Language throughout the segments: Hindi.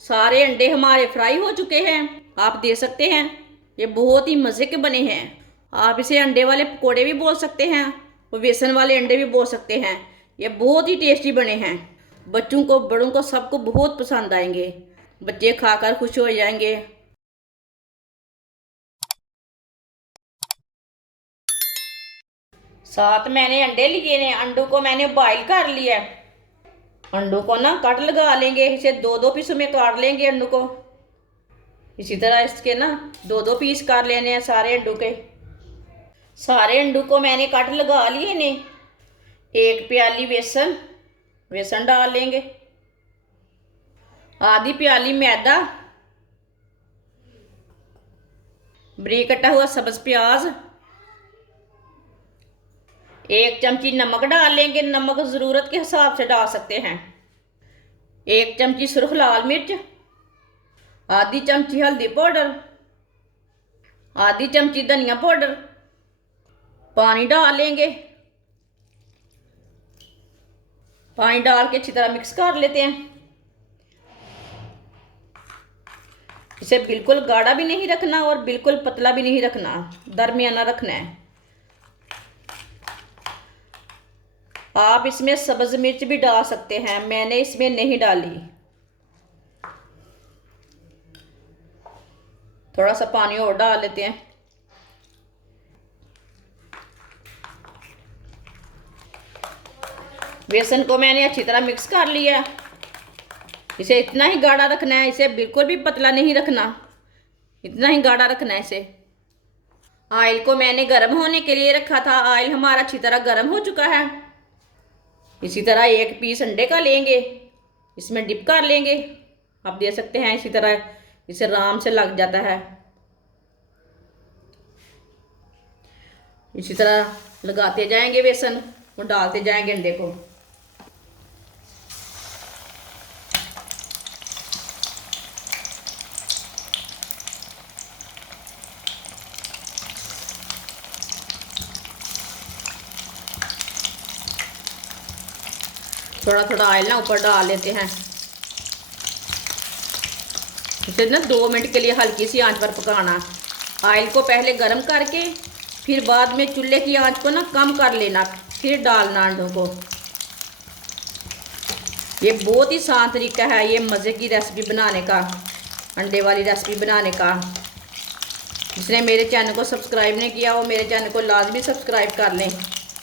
सारे अंडे हमारे फ्राई हो चुके हैं। आप देख सकते हैं ये बहुत ही मज़े के बने हैं। आप इसे अंडे वाले पकोड़े भी बोल सकते हैं और बेसन वाले अंडे भी बोल सकते हैं। ये बहुत ही टेस्टी बने हैं। बच्चों को बड़ों को सबको बहुत पसंद आएंगे। बच्चे खाकर खुश हो जाएंगे। साथ मैंने अंडे लिए हैं। अंडों को मैंने बॉईल कर लिया है। अंडों को ना कट लगा लेंगे। इसे दो दो पीसों में काट लेंगे अंडों को। इसी तरह इसके ना दो दो पीस कर लेने हैं सारे अंडों के। सारे अंडों को मैंने कट लगा लिए ने। एक प्याली बेसन बेसन डाल लेंगे। आधी प्याली मैदा, बारीक कटा हुआ सब्ज प्याज, एक चमची नमक डाल लेंगे। नमक ज़रूरत के हिसाब से डाल सकते हैं। एक चमची सुरख लाल मिर्च, आधी चमची हल्दी पाउडर, आधी चमची धनिया पाउडर। पानी डाल लेंगे। पानी डाल के अच्छी तरह मिक्स कर लेते हैं। इसे बिल्कुल गाढ़ा भी नहीं रखना और बिल्कुल पतला भी नहीं रखना, दरमियाना रखना है। आप इसमें सब्ज मिर्च भी डाल सकते हैं, मैंने इसमें नहीं डाली। थोड़ा सा पानी और डाल लेते हैं। बेसन को मैंने अच्छी तरह मिक्स कर लिया। इसे इतना ही गाढ़ा रखना है, इसे बिल्कुल भी पतला नहीं रखना, इतना ही गाढ़ा रखना है इसे। ऑयल को मैंने गर्म होने के लिए रखा था। ऑयल हमारा अच्छी तरह गर्म हो चुका है। इसी तरह एक पीस अंडे का लेंगे, इसमें डिप कर लेंगे। आप देख सकते हैं इसी तरह इसे आराम से लग जाता है। इसी तरह लगाते जाएंगे बेसन और डालते जाएंगे अंडे को। थोड़ा थोड़ा ऑयल ना ऊपर डाल लेते हैं। इसे ना 2 मिनट के लिए हल्की सी आंच पर पकाना। ऑयल को पहले गर्म करके फिर बाद में चूल्हे की आंच को ना कम कर लेना, फिर डालना अंडों को। ये बहुत ही आसान तरीका है ये मज़े की रेसिपी बनाने का, अंडे वाली रेसिपी बनाने का। जिसने मेरे चैनल को सब्सक्राइब नहीं किया वो मेरे चैनल को लाजमी सब्सक्राइब कर लें।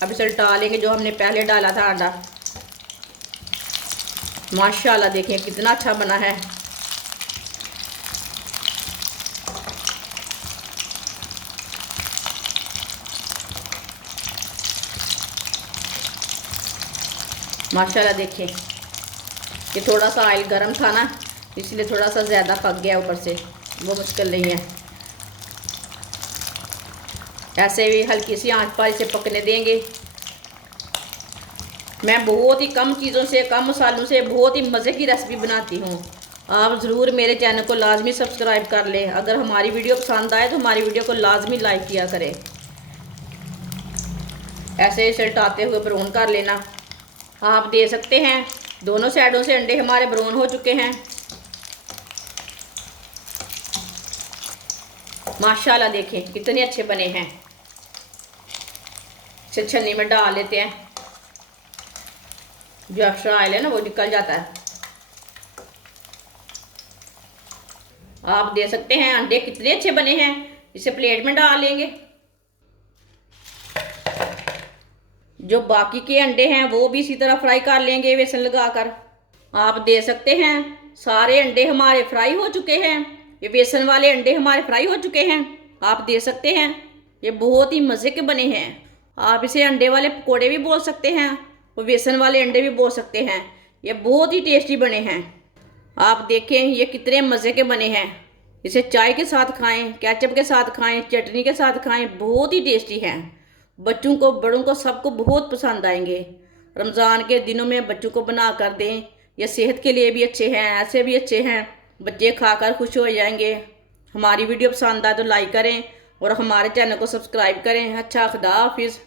अब इसे डालेंगे जो हमने पहले डाला था अंडा। माशाल्लाह देखिए कितना अच्छा बना है। माशाल्लाह देखिए ये थोड़ा सा ऑयल गर्म था ना, इसलिए थोड़ा सा ज़्यादा पक गया ऊपर से, वो मुश्किल नहीं है। ऐसे भी हल्की सी आंच पर इसे पकने देंगे। मैं बहुत ही कम चीज़ों से, कम मसालों से बहुत ही मज़े की रेसिपी बनाती हूँ। आप ज़रूर मेरे चैनल को लाजमी सब्सक्राइब कर लें। अगर हमारी वीडियो पसंद आए तो हमारी वीडियो को लाजमी लाइक किया करें। ऐसे इसे उल्टाते हुए ब्राउन कर लेना। आप दे सकते हैं दोनों साइडों से अंडे हमारे ब्राउन हो चुके हैं। माशाल्लाह देखें कितने अच्छे बने हैं। इसे छन्नी में डाल लेते हैं, जो एक्स्ट्रा ऑयल है ना वो निकल जाता है। आप दे सकते हैं अंडे कितने अच्छे बने हैं। इसे प्लेट में डाल लेंगे। जो बाकी के अंडे हैं वो भी इसी तरह फ्राई कर लेंगे बेसन लगाकर। आप दे सकते हैं सारे अंडे हमारे फ्राई हो चुके हैं। ये बेसन वाले अंडे हमारे फ्राई हो चुके हैं। आप दे सकते हैं ये बहुत ही मज़े के बने हैं। आप इसे अंडे वाले पकोड़े भी बोल सकते हैं और बेसन वाले अंडे भी बोल सकते हैं। ये बहुत ही टेस्टी बने हैं। आप देखें ये कितने मज़े के बने हैं। इसे चाय के साथ खाएं, केचप के साथ खाएं, चटनी के साथ खाएं, बहुत ही टेस्टी हैं। बच्चों को बड़ों को सबको बहुत पसंद आएंगे। रमज़ान के दिनों में बच्चों को बना कर दें। ये सेहत के लिए भी अच्छे हैं, ऐसे भी अच्छे हैं। बच्चे खाकर खुश हो जाएंगे। हमारी वीडियो पसंद आए तो लाइक करें और हमारे चैनल को सब्सक्राइब करें। अच्छा, खुदा हाफिज़।